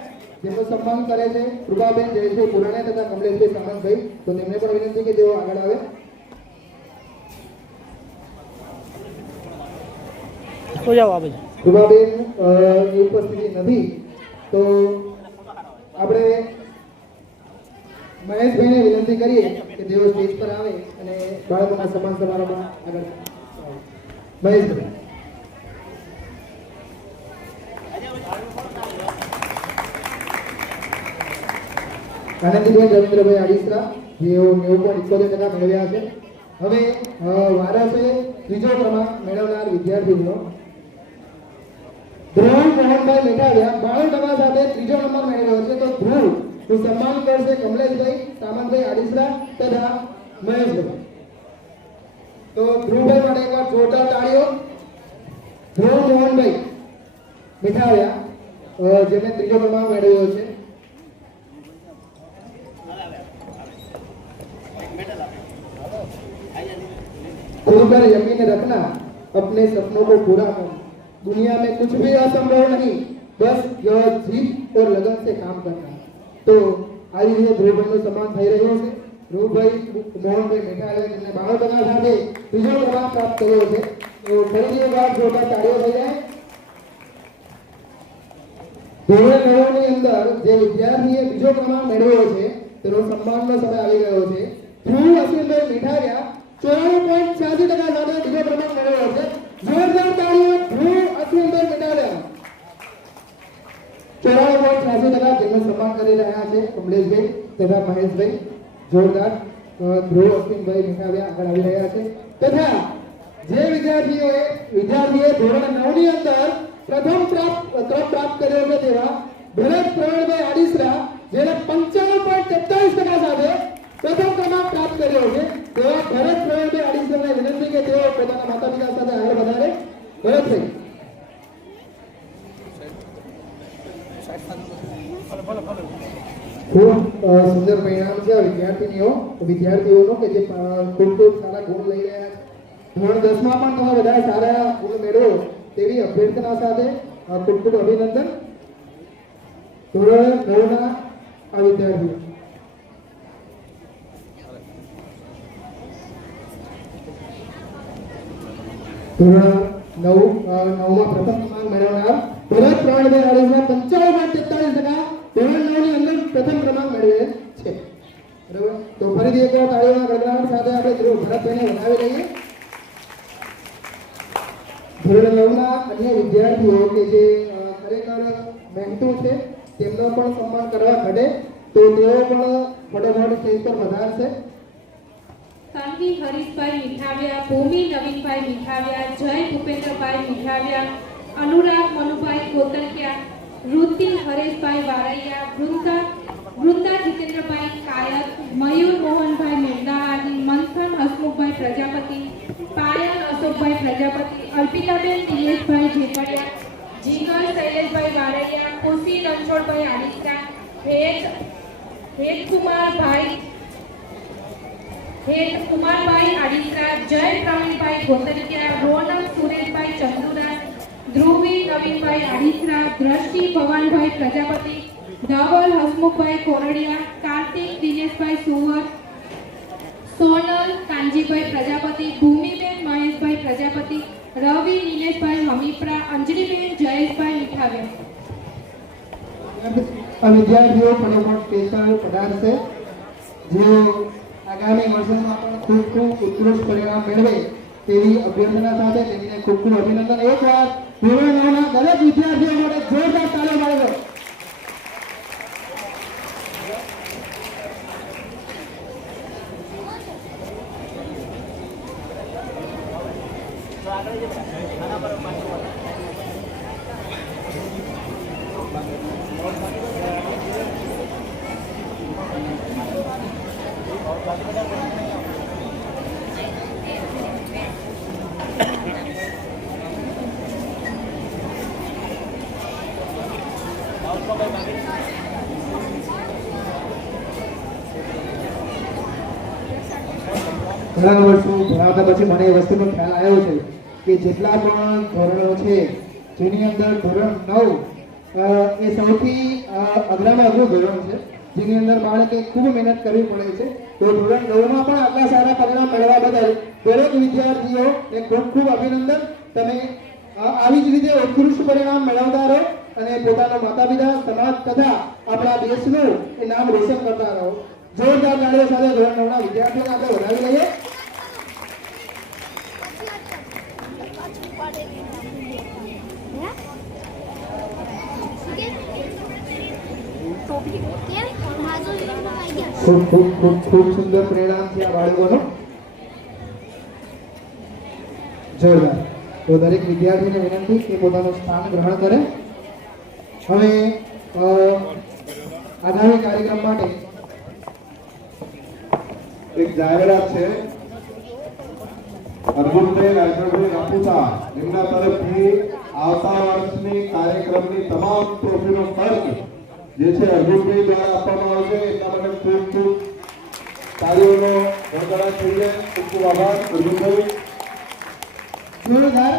જેમનું સન્માન કરે છે કૃપાબેન જયેશભાઈ પુરાણિયા તથા કમલેશભાઈ સામંતભાઈ. તો તેમને પણ વિનંતી કે તેઓ આગળ આવે. કૃપાબેન ની ઉપસ્થિતિ નથી, તો આપણે મહેશભાઈને વિનંતી કરીએ કે તેઓ સ્ટેજ પર આવે અને બાળકોના સન્માન સમારોહમાં આગળ. મહેશભાઈ આનંદીબેન રવિન્દ્રભાઈ આડીસરા, જેઓ 90.71% મેળવ્યા છે. હવે વારા છે ત્રીજો ક્રમાંક મેળવનાર વિદ્યાર્થીનો ધ્રુવ મોહનભાઈ મેઘાવિયા 92% સાથે ત્રીજો નંબર મેળવ્યો છે. તો ધ્રુવ નું સન્માન કરશે કમલેશભાઈ સામંતભાઈ આડીસરા તથા મહેશભાઈ. તો ધ્રુવભાઈ માટે એકવાર જોરદાર તાળીઓ. ધ્રુવ મોહનભાઈ મેઘાવિયા જેને ત્રીજો ક્રમાંક મેળવ્યો છે. खुद पर यकीन रखना, अपने सपनों को पूरा करना, दुनिया में कुछ भी असंभव नहीं, बस यह जीत और लगन से काम करना. तो आज ये ધ્રુવભાઈનો સન્માન થઈ રહ્યો છે. ધ્રુવભાઈ મોહનભાઈ મેઘાવિયા જેમને 92% સાથે ત્રીજો ક્રમાંક પ્રાપ્ત કર્યો છે. તો ફરીથી એક વાર જોરદાર તાળીઓ થઈ જાય. ધોરણ 9 ની અંદર જે વિદ્યાર્થીએ બીજો ક્રમાંક મેળવ્યો છે તેનો સન્માનનો સમય આવી ગયો છે. ધ્રુવ અશ્વિનભાઈ મેઘાવિયા 94.86% સાથે બીજો ક્રમાંક મેળવ્યો છે. જોરદાર તાળીઓ ધ્રુવ અશ્વિનભાઈ મેઘાવિયા. 94.86% જેમનું સન્માન કરી રહ્યા છે કમલેશભાઈ તથા મહેશભાઈ. જોરદાર ધ્રુવ અશ્વિનભાઈ મેઘાવિયા આગળ આવી રહ્યા છે. તથા જે વિદ્યાર્થીએ ધોરણ 9 ની અંદર પ્રથમ ક્રમ પ્રાપ્ત કર્યો છે તેવા ભરત પ્રવીણભાઈ આડીસરા જેને 95.43% સાથે પ્રથમ ક્રમાંક પ્રાપ્ત કર્યો છે. તેવા ભરત પ્રવીણભાઈ આડીસરાને વિનંતી કે તેઓ પોતાના માતા પિતા સાથે આગળ વધારે. ભરતભાઈ ખૂબ સુંદર પરિણામ છે વિદ્યાર્થીઓનો કે જે ખૂબ સારા ગુણ લઈ રહ્યા છે. ધોરણ 10 માં પણ તમે બધા સારા ગુણ મેળવો તેવી અભ્યર્થના સાથે ખૂબ ખૂબ અભિનંદન. ધોરણ 9 ના આ વિદ્યાર્થીઓ ધોરણ 9 માં પ્રથમ ક્રમાંક મેળવનાર ભરત પ્રવીણભાઈ આડીસરા 95.43% ધોરણ 9 ની અંદર પ્રથમ ક્રમાંક મેળવેલ છે. બરાબર. તો ફરીથી એકવાર તાળીઓના ગણગણાટ સાથે આપણે ભરતભાઈને વધાવી લઈએ. ધોરણ 9 ના અન્ય વિદ્યાર્થીઓ કે જે ખરેખર મહેનતુ છે તેમનો પણ સન્માન કરવા ઘટે તો તેઓ પણ ફટોફટ સ્ટેજ પર વધારશે. કાંતિ હરીશભાઈ મીઠાવિયા, ભૂમિ નવીનભાઈ મીઠાવિયા, જય ભૂપેન્દ્રભાઈ મીઠાવિયા, અનુરાગ મનુભાઈ કોતરકિયા, રુતિ હરેશભાઈ વારૈયા, વૃંદા જીતેન્દ્રભાઈ કાયત, મયુર મોહનભાઈ મેઘનાહારી, મંથન હસમુખભાઈ પ્રજાપતિ, પાયલ અશોકભાઈ પ્રજાપતિ, અલ્પિતાબેન દિનેશભાઈ ઝેપડિયા, જીગર શૈલેષભાઈ વારૈયા, ખુશી રણછોડભાઈ આડીસરા, હેતકુમારભાઈ આડીસરા, જય પ્રવીણભાઈ ગોતરિયા, રોનક સુરેશભાઈ ચંદુરાજ, ધ્રુવી નવીનભાઈ આડીસરા, દ્રષ્ટિ ભવાનભાઈ પ્રજાપતિ, ધવલ હસમુખભાઈ કોરડિયા, કાર્તિક દિનેશભાઈ સુવર, સોનલ કાંજીભાઈ પ્રજાપતિ, ભૂમિબેન મહેશભાઈ પ્રજાપતિ, રવિ નિલેશભાઈ હમીપરા, અંજલિબેન જયેશભાઈ મીઠાવિયા. આ વિદ્યાર્થીઓ ફટોફટ સ્ટેજ પર પધારશે. જેઓ આગામી વર્ષોમાં પણ ખૂબ ખૂબ ઉત્કૃષ્ટ પરિણામ મેળવે તેવી અભ્યર્થના સાથે તેમને ખૂબ ખૂબ અભિનંદન. એકવાર ધોરણ 9 ના દરેક વિદ્યાર્થીઓ માટે જોરદાર તાળીઓ પાડો. ઘણા વર્ષો ભણાવતા પછી મને એ વસ્તુનો ખ્યાલ આવ્યો છે કે જેટલા પણ ધોરણો છે જેની અંદર ધોરણ 9 એ સૌથી અઘરામાં અઘરું ધોરણ છે જેની અંદર બાળકે ખૂબ મહેનત કરવી પડે છે. તો ધોરણ 9 માં પણ આટલા સારા પરિણામ મેળવવા બદલ દરેક વિદ્યાર્થીઓને ખૂબ ખૂબ અભિનંદન. તમે આવી જ રીતે ઉત્કૃષ્ટ પરિણામ મેળવતા રહો અને પોતાના માતા પિતા સમાજ તથા આપણા દેશનું એ નામ રોશન કરતા રહો. જોરદાર તાળીઓ સાથે ધોરણ 9 ના વિદ્યાર્થીઓને આપણે વધાવી લઈએ. ખૂબ સુંદર પરિણામ છે આ બાળકોનું. જોરદાર. તો દરેક વિદ્યાર્થીને વિનંતી કે પોતાનું સ્થાન ગ્રહણ કરે. હવે આગામી કાર્યક્રમ માટે એક જાહેરાત છે. અર્જુનભાઈ રાયગઢભાઈ રાપુતા એમના તરફથી આવતા વર્ષની કાર્યક્રમની તમામ ટ્રોફીનો ખર્ચ જે છે અર્જુનભાઈ દ્વારા આપવામાં આવશે. એટલા માટે ખૂબ ખૂબ તાળીઓનો ગણગણાટ થઈ જાય. ખૂબ ખૂબ આભાર અર્જુનભાઈ. जोरदार.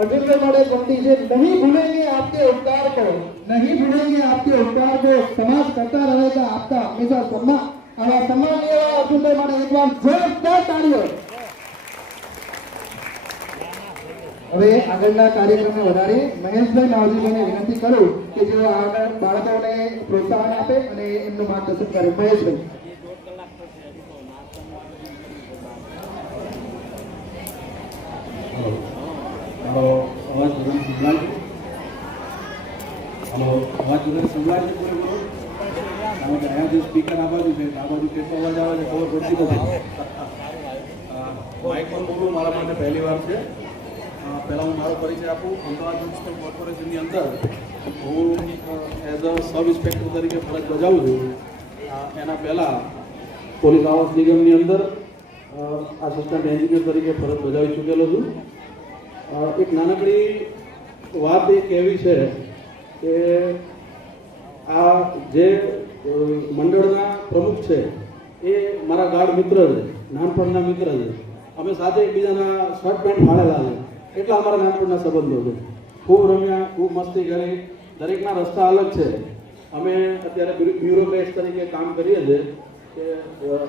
अर्जुन के बड़े पंक्ति से नहीं भूलेंगे आपके उपकार को, नहीं भूलेंगे आपके उपकार को, समाज करता रहेगा आपका हमेशा सम्मान. आवा सम्मान लिया अर्जुन भाई માટે એક વાર જોરદાર તાળીઓ. હવે આગળના કાર્યક્રમને વધારે મહેશભાઈ માવજીભાઈને વિનંતી કરું કે જેઓ આગળ બાળકોને પ્રોત્સાહન આપે અને એમનું માર્ગદર્શન કરે. મહેશભાઈ. હલો અવાજ બધાને સંભળાય છે? હલો અવાજ બધાને સંભળાય છે પૂરેપૂરો? કારણ કે અહીંયા જે સ્પીકર આ બાજુ છે આ બાજુ કેટલો અવાજ આવે છે ખબર પડતી નથી. માઇક પર બોલવું મારા માટે પહેલી વાર છે. પહેલાં હું મારો પરિચય આપું. અમદાવાદ મ્યુનિસિપલ કોર્પોરેશનની અંદર હું એઝ અ સબ ઇન્સ્પેક્ટર તરીકે ફરજ બજાવું છું. એના પહેલાં પોલીસ આવાસ નિગમની અંદર આસિસ્ટન્ટ એન્જિનિયર તરીકે ફરજ બજાવી ચૂકેલો છું. એક નાનકડી વાત એક એવી છે કે આ જે મંડળના પ્રમુખ છે એ મારા ગાઢ મિત્ર છે, નાનપણના મિત્ર છે. અમે સાથે એકબીજાના શર્ટ પેન્ટ ફાળેલા છે, એટલા અમારા નાનપણના સંબંધો છે. ખૂબ રમ્યા, ખૂબ મસ્તી કરી. દરેકના રસ્તા અલગ છે. અમે અત્યારે બ્યુરોક્રેટ્સ તરીકે કામ કરીએ છીએ કે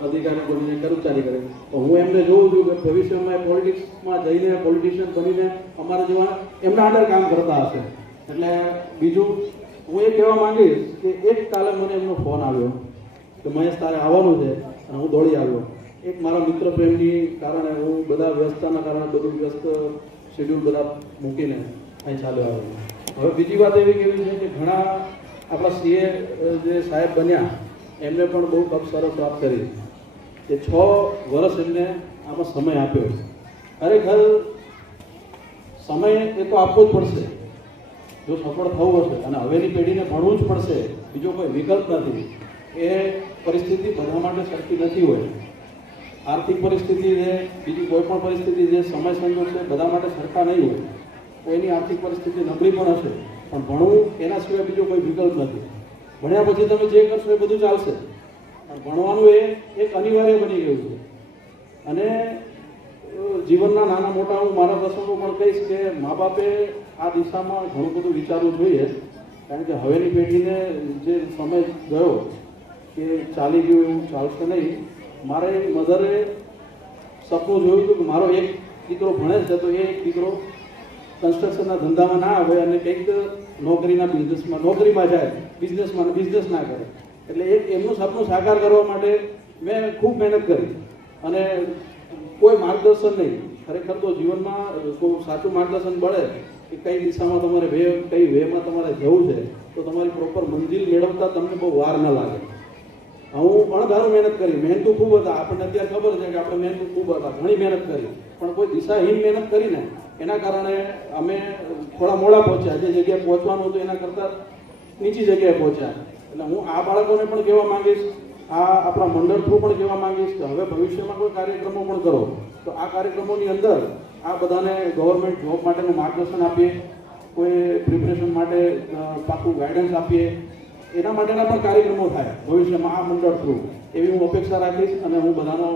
અધિકારી બનીને કર્મચારી કરે. તો હું એમને જોઉં છું કે ભવિષ્યમાં પોલિટિક્સમાં જઈને પોલિટિશિયન બનીને અમારા જેવા એમના અંડર કામ કરતા હશે. એટલે બીજું હું એ કહેવા માંગીશ કે એક કાલે મને એમનો ફોન આવ્યો કે મહેશ તારે આવવાનું છે, અને હું દોડી આવ્યો. એક મારા મિત્ર પ્રેમની કારણે હું બધા વ્યસ્તતાના કારણે બધું વ્યસ્ત શેડ્યુલ બધા મૂકીને અહીં ચાલ્યો આવ્યો. હવે બીજી વાત એવી કેવી છે કે ઘણા આપણા સીએ જે સાહેબ બન્યા એમને પણ બહુ તક સરસ વાત કરી કે 6 વર્ષ એમને આમાં સમય આપ્યો. ખરેખર સમય એ તો આપવો જ પડશે જો સફળ થવું હશે, અને હવેની પેઢીને ભણવું જ પડશે. બીજો કોઈ વિકલ્પ નથી. એ પરિસ્થિતિ બધા માટે સરખી નથી હોય. આર્થિક પરિસ્થિતિ છે, બીજી કોઈ પણ પરિસ્થિતિ જે સમય સંજોગ છે બધા માટે સરખા નહીં હોય. કોઈની આર્થિક પરિસ્થિતિ નબળી પણ હશે, પણ ભણવું એના સિવાય બીજો કોઈ વિકલ્પ નથી. ભણ્યા પછી તમે જે કરશો એ બધું ચાલશે, પણ ભણવાનું એ એક અનિવાર્ય બની ગયું છે. અને જીવનના નાના મોટા હું મારા પ્રસંગો પણ કહીશ કે મા બાપે આ દિશામાં ઘણું બધું વિચારવું જોઈએ. કારણ કે હવેની પેઢીને જે સમય ગયો કે ચાલી ગયું એવું ચાલશે નહીં. મારે મધરે સપનું જોયું હતું કે મારો એક દીકરો ભણે છે તો એ દીકરો કન્સ્ટ્રક્શનના ધંધામાં ના આવે અને કંઈક નોકરીના નોકરીમાં જાય, બિઝનેસ ના કરે. એટલે એક એમનું સપનું સાકાર કરવા માટે મેં ખૂબ મહેનત કરી, અને કોઈ માર્ગદર્શન નહીં. ખરેખર તો જીવનમાં કોઈ સાચું માર્ગદર્શન મળે કે કઈ દિશામાં તમારે કઈ વેમાં તમારે જવું છે તો તમારી પ્રોપર મંજિલ મેળવતા તમને બહુ વાર ન લાગે. હું અણધારું મહેનત કરી, મહેનતુ ખૂબ હતા. આપણને અત્યારે ખબર છે કે આપણે મહેનતુ ખૂબ હતા, ઘણી મહેનત કરી, પણ કોઈ દિશાહીન મહેનત કરીને એના કારણે અમે થોડા મોડા પહોંચ્યા. જે જગ્યાએ પહોંચવાનું હતું એના કરતાં નીચી જગ્યાએ પહોંચ્યા. એટલે હું આ બાળકોને પણ કહેવા માંગીશ, આ આપણા મંડળ થ્રુ પણ કહેવા માંગીશ કે હવે ભવિષ્યમાં કોઈ કાર્યક્રમો પણ કરો તો આ કાર્યક્રમોની અંદર આ બધાને ગવર્મેન્ટ જોબ માટેનું માર્ગદર્શન આપીએ, કોઈ પ્રિપરેશન માટે પાકું ગાઈડન્સ આપીએ. એના માટેના પણ કાર્યક્રમો થાય ભવિષ્યમાં આ મંડળ થ્રુ, એવી હું અપેક્ષા રાખીશ. અને હું બધાનો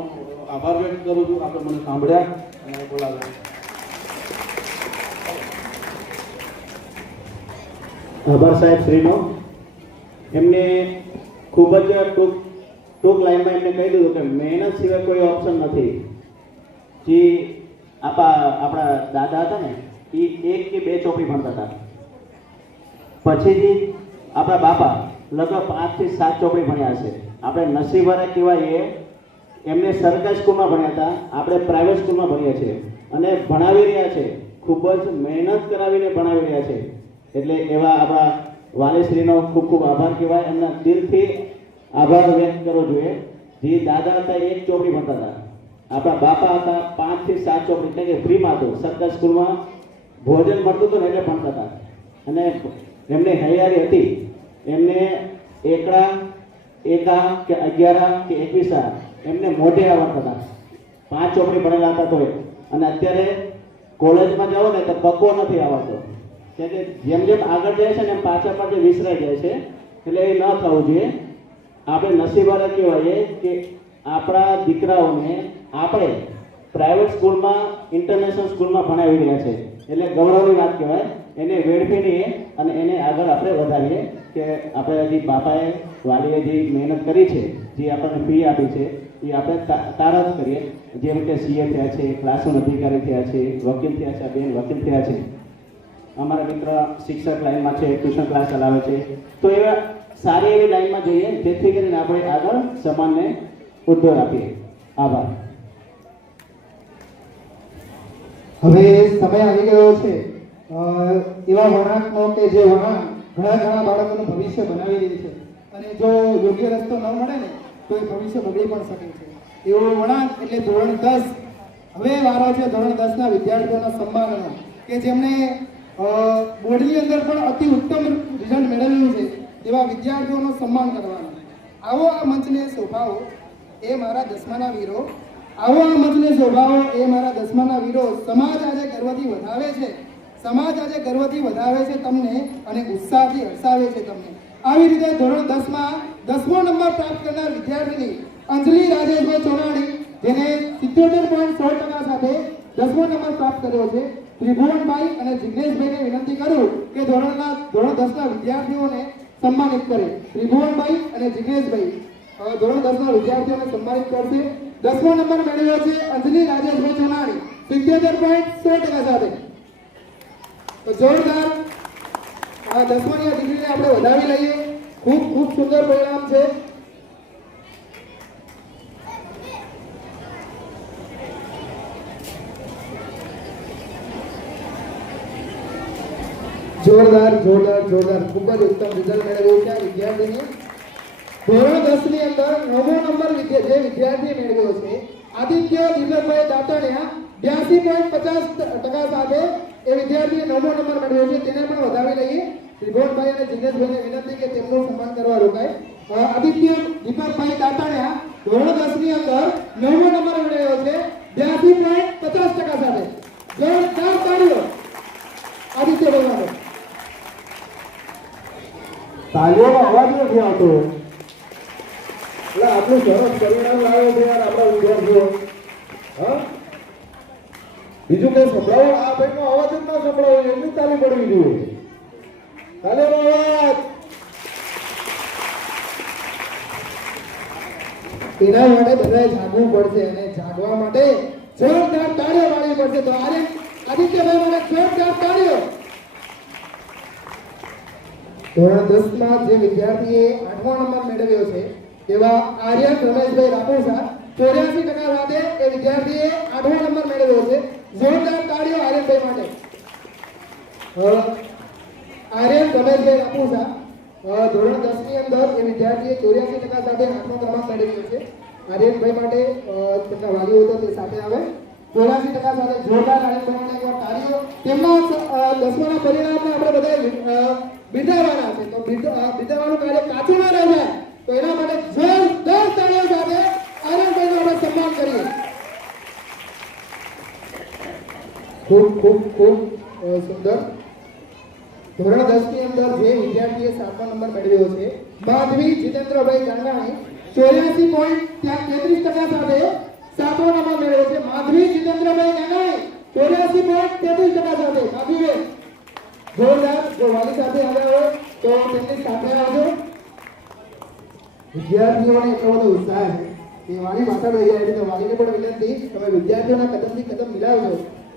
આભાર વ્યક્ત કરું છું. આપણે મને સાંભળ્યા અને બોલાવ્યા. આભાર સાહેબ શ્રીનો. એમને ખૂબ જ ટૂંક લાઈનમાં એમને કહી દીધું કે મહેનત સિવાય કોઈ ઓપ્શન નથી. જે આપણા દાદા હતા ને એ 1 કે 2 ચોપડી ભણતા હતા. પછીથી આપણા બાપા લગભગ 5 થી 7 ચોપડી ભણ્યા છે. આપણે નસીબવાળા કહેવાય એમને સરકારી સ્કૂલમાં ભણ્યા હતા, આપણે પ્રાઇવેટ સ્કૂલમાં ભણ્યા છીએ અને ભણાવી રહ્યા છે. ખૂબ જ મહેનત કરાવીને ભણાવી રહ્યા છે. એટલે એવા આપણા વાલીશ્રીનો ખૂબ ખૂબ આભાર કહેવાય. એમના દિલથી આભાર વ્યક્ત કરવો જોઈએ. જે દાદા હતા 1 ચોપડી ભણતા હતા, આપણા બાપા હતા 5 થી 7 ચોપડી એટલે કે ફ્રીમાં હતું. સરકારી સ્કૂલમાં ભોજન મળતું હતું ને એટલે ભણતા હતા. અને એમને હૈયારી હતી. એમને એકડા એકા કે 11 કે 21 એમને મોઢે આવડતા હતા. 5 ચોપડી ભણેલા હતા તોય. અને અત્યારે કોલેજમાં જાઓ ને તો કક્કો નથી આવડતો. કે જેમ જેમ આગળ જાય છે ને એમ પાછા પાછળ વિસરાઈ જાય છે. એટલે એ ન થવું જોઈએ. આપણે નસીબવાળા કહેવાય કે આપણા દીકરાઓને આપણે પ્રાઇવેટ સ્કૂલમાં ઇન્ટરનેશનલ સ્કૂલમાં ભણાવી રહ્યા છે. એટલે ગૌરવની વાત કહેવાય. એને વેડફી નહીં અને એને આગળ આપણે વધારીએ કે આપણે જે બાપાએ વાલીએ જે મહેનત કરી છે, જે આપણને ફી આપી છે એ આપણે તારત કરીએ. જેમ કે સીએ થયા છે, ક્લાસરૂમ અધિકારી થયા છે, વકીલ થયા છે, બેન વકીલ થયા છે, અમારા મિત્ર શિક્ષક લાઈનમાં છે, ટ્યુશન ક્લાસ ચલાવે છે. તો એવા સારી એવી લાઈનમાં જઈએ જેથી કરીને આપણે આગળ સમાજને ઉદ્ધાર આપીએ. આભાર. હવે સમય આવી ગયો છે એવા વળાંકનો કે જે વળાંક ઘણા બાળકોનું ભવિષ્ય બનાવી રહી છે અને જો યોગ્ય રસ્તો ન મળે ને તો એ ભવિષ્ય બગડી પણ શકે છે. એવો વળાંક એટલે ધોરણ 10. હવે વારો છે ધોરણ 10ના વિદ્યાર્થીઓના સન્માનનો કે જેમણે બોર્ડની અંદર પણ અતિ ઉત્તમ રિઝલ્ટ મેળવ્યું છે એવા વિદ્યાર્થીઓનું સન્માન કરવાનું. આવો આ મંચને શોભાવો એ મારા 10માના વીરો. આવો આ મંચને શોભાવો એ મારા 10માના વીરો. સમાજ આજે ગર્વથી વધાવે છે. સમાજ આજે ગર્વથી વધાવે છે તમને અને ઉત્સાહથી હર્ષાવે છે તમને. આવી રીતે ધોરણ 10માં 10મો નંબર પ્રાપ્ત કરનાર વિદ્યાર્થીની અંજલિ રાજેશભાઈ ચોનાણી જેને 77.16% સાથે 10મો નંબર પ્રાપ્ત કર્યો છે. ત્રિભુવનભાઈ અને જિગ્નેશભાઈને વિનંતી કરું કે ધોરણ 10ના વિદ્યાર્થીઓને સન્માનિત કરે. ત્રિભુવનભાઈ અને જિગ્નેશભાઈ ધોરણ 10ના વિદ્યાર્થીઓને સન્માનિત કરશે. 10મો નંબર મેળવ્યો છે અંજલિ રાજેશભાઈ ચોનાણી 77.16% સાથે. તો જોરદાર આ 10માની ડિગ્રીને આપણે વધાવી લઈએ. ખૂબ સુંદર પરિણામ છે. જોરદાર ખૂબ જ ઉત્તમ રિઝલ્ટ મેળવ્યું છે આ વિદ્યાર્થીને. ધોરણ 10 ની અંદર 9મો નંબર જે વિદ્યાર્થીએ મેળવ્યો છે આદિત્ય દિવ્યભાઈ દાતણિયા 82.50% સાથે એ વિદ્યાર્થીએ 9મો નંબર મેળવ્યો છે. તેને પણ વધાવી લઈએ. ત્રિભુવનભાઈ અને જિગ્નેશભાઈને વિનંતી કે તેમનું સન્માન કરવા રોકાય. આદિત્ય દીપકભાઈ દાતણિયા ધોરણ 10 ની અંદર 9મો નંબર મેળવ્યો છે 82.50% સાથે. જોરદાર તાળીઓ આદિત્યભાઈ માટે. તાલીઓનો અવાજ નથી આવતો. એટલે આટલું સરસ પરિણામ લાવ્યો છે યાર આપણા વિદ્યાર્થીઓ. હા, બીજું કઈ સંભળાવો. આ ભાઈનો અવાજ જ ના સંભળાવો એટલી તાલી પડવી જોઈએ. તાલીનો અવાજ. એના માટે બધાએ જાગવું પડશે અને જાગવા માટે જોરદાર તાળીઓ પાડવી પડશે. તો આદિત્યભાઈ માટે જોરદાર તાળીઓ. ધોરણ 10માં જે વિદ્યાર્થીએ 8મો નંબર મેળવ્યો છે એવા આર્યન રમેશભાઈ રાપોસા 84% સાથે એ વિદ્યાર્થીએ 8મો નંબર મેળવ્યો છે. જોરદાર તાળીઓ આર્યનભાઈ માટે. આર્યન રમેશભાઈ રાપોસા ધોરણ 10 ની અંદર એ વિદ્યાર્થીએ 84% સાથે 8મો ક્રમાંક મેળવ્યો છે. આર્યનભાઈ માટે તેમના વાલીઓ તો તે સાથે આવે 84% સાથે જોરદાર આર્યનભાઈ માટે એકવાર તાળીઓ. તેમના 10માના પરિણામને આપણે બધા બિરદાવવાના છે. તો બિરદાવવાનું કાર્ય કાચું ના રહી જાય તો એના માટે જોરદાર તાળીઓ સાથે આર્યનભાઈનું આપણે સન્માન કરીએ. ખૂબ સુંદર. ધોરણ 10 ની અંદર જે વિદ્યાર્થીએ 7મો નંબર મેળવ્યો છે માધવી જીતેન્દ્રભાઈ ગાંડાણી 84.33% સાથે 7મો નંબર મેળવ્યો છે. માધવી જીતેન્દ્રભાઈ ગાંડાણી 84.33% સાથે. માધવીબેન જોરદાર. જો વાલી સાથે આવ્યા હોય તો તેમની સાથે આવજો. વિદ્યાર્થીઓને એટલો બધો ઉત્સાહ છે કે વાલી પાછળ રહી જાય એટલે વાલીને પણ વિનંતી તમે વિદ્યાર્થીઓના કદમથી કદમ મિલાવજો.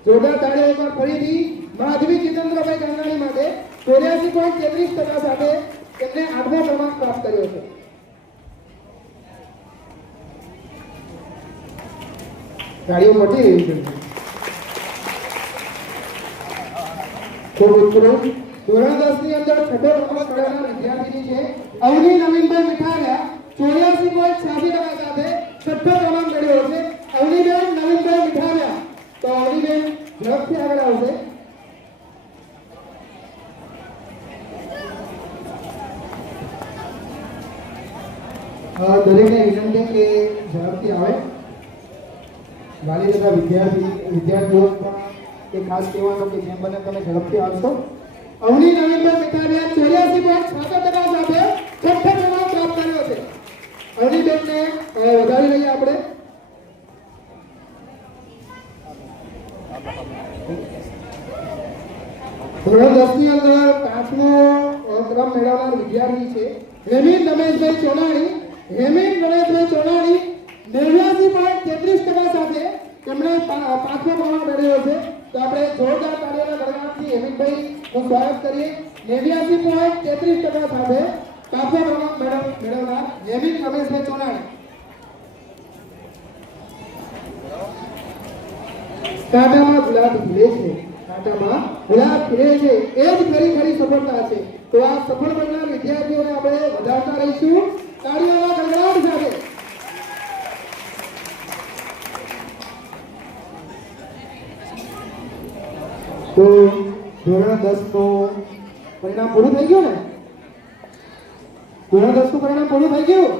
જોરદાર તાળીઓ એકવાર ફરીથી માધવી જીતેન્દ્રભાઈ ગાંધાણી માટે 84.33% સાથે તેમને 8મો ક્રમાંક પ્રાપ્ત કર્યો છે. તાળીઓ પટી રહી છે. ખૂબ ઉત્તમ. ધોરણ 10 ની અંદર 6મો ક્રમાંક મેળવનાર વિદ્યાર્થીની છે અવની નવીનભાઈ મીઠારિયા 84.86% સાથે 6મો ક્રમાંક મેળવ્યો છે. અવનીબેન નવીનભાઈ મીઠાવ્યા. તો અવનીબેન ઝડપથી આગળ આવશે. દરેકને વિનંતી કે ઝડપથી આવે. વાલી તથા વિદ્યાર્થીઓ પણ એ ખાસ કહેવાનું કે જેમ બને તમે ઝડપથી આવશો. અવની નવીનભાઈ મીઠાવ્યા 84.66% સાથે છઠ્ઠો ક્રમાંક પ્રાપ્ત કર્યો છે. અવનીબેનને વધાવી લઈએ આપણે. ધોરણ 10 ની અંદર 5મો ક્રમ મેળવનાર વિદ્યાર્થી છે હેમિન રમેશભાઈ ચોનાણી. હેમિન રમેશભાઈ ચોનાણી 89.33% સાથે તેમણે 5મો ક્રમાંક મેળવ્યો છે. તો આપણે જોરદાર તાળીઓના ગણગણાટથી હેમિનભાઈ નું સ્વાગત કરીએ. 89.33% સાથે 5મો ક્રમાંક મેળવનાર હેમિન રમેશભાઈ ચોનાણી. કાંટામાં ગુલાબ ખીલે છે, કાંટામાં ગુલાબ ખીલે છે, એ જ ખરી સફળતા છે. તો આ સફળ બનનાર વિદ્યાર્થીઓને આપણે વધારતા રહીશું તાળીઓના ગણગણાટ સાથે. તો ધોરણ 10 નું પરિણામ પૂરું થઈ ગયું ને? ધોરણ 10 નું પરિણામ પૂરું થઈ ગયું?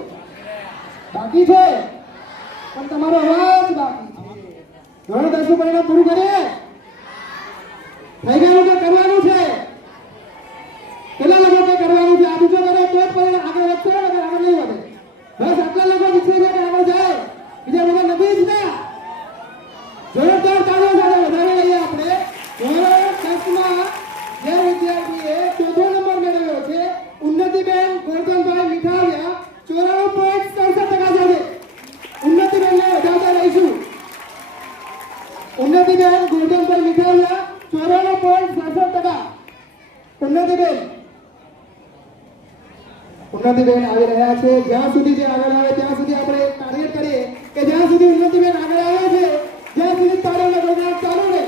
બાકી છે પણ તમારો અવાજ બાકી છે. ધોરણ 10 નું પરિણામ પૂરું કરીએ? થઈ ગયું કે કરવાનું છે? કેટલા લોકો કે કરવાનું છે? આ બીજો કરો તો જ પરિણામ આગળ વધશે, આગળ નહીં વધે. બસ આટલા લોકો ઈચ્છે છે કે આગળ જાય, બીજા બધા નથી ઈચ્છતા. જોરદાર તાળીઓ સાથે વધારે લઈએ આપણે. ધોરણ 10 માં જે વિદ્યાર્થીએ ચોથો નંબર મેળવ્યો છે ઉન્નતિબેન ગોરધનભાઈ મીઠાવ્યા 94.67% સાથે. ઉન્નતિબેનને વધારતા રહીશું. ઉન્નતિબેન ગોરધનભાઈ મીઠાવ્યા 94.67%. ઉન્નતિબેન આવી રહ્યા છે. જ્યાં સુધી જે આગળ આવે ત્યાં સુધી આપણે ટાર્ગેટ કરીએ કે જ્યાં સુધી ઉન્નતિબેન આગળ આવે છે, જ્યાં સુધી તાળીઓનો ગણગણાટ ચાલુ રહે,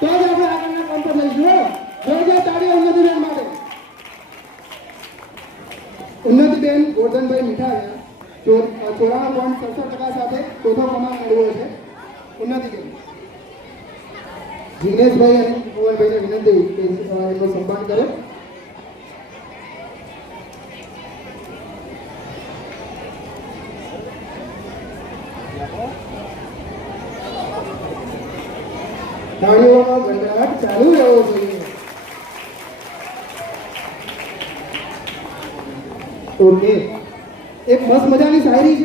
તો જ આપણે આગળના કામ પર લઈશું. જોરદાર તાળીઓ ઉન્નતિબેન માટે. ઉન્નતિબેન ગોરધનભાઈ મીઠાવ્યા 94.67% સાથે ચોથો ક્રમાંક મેળવ્યો છે. ઉન્નતિબેન. જિગ્નેશભાઈ અને કુંવરભાઈને વિનંતી કે એમનું સન્માન કરે. તાળીઓનો ગણગણાટ ચાલુ રહેવો જોઈએ. ઓકે, એક મસ્ત મજાની શાયરી છે.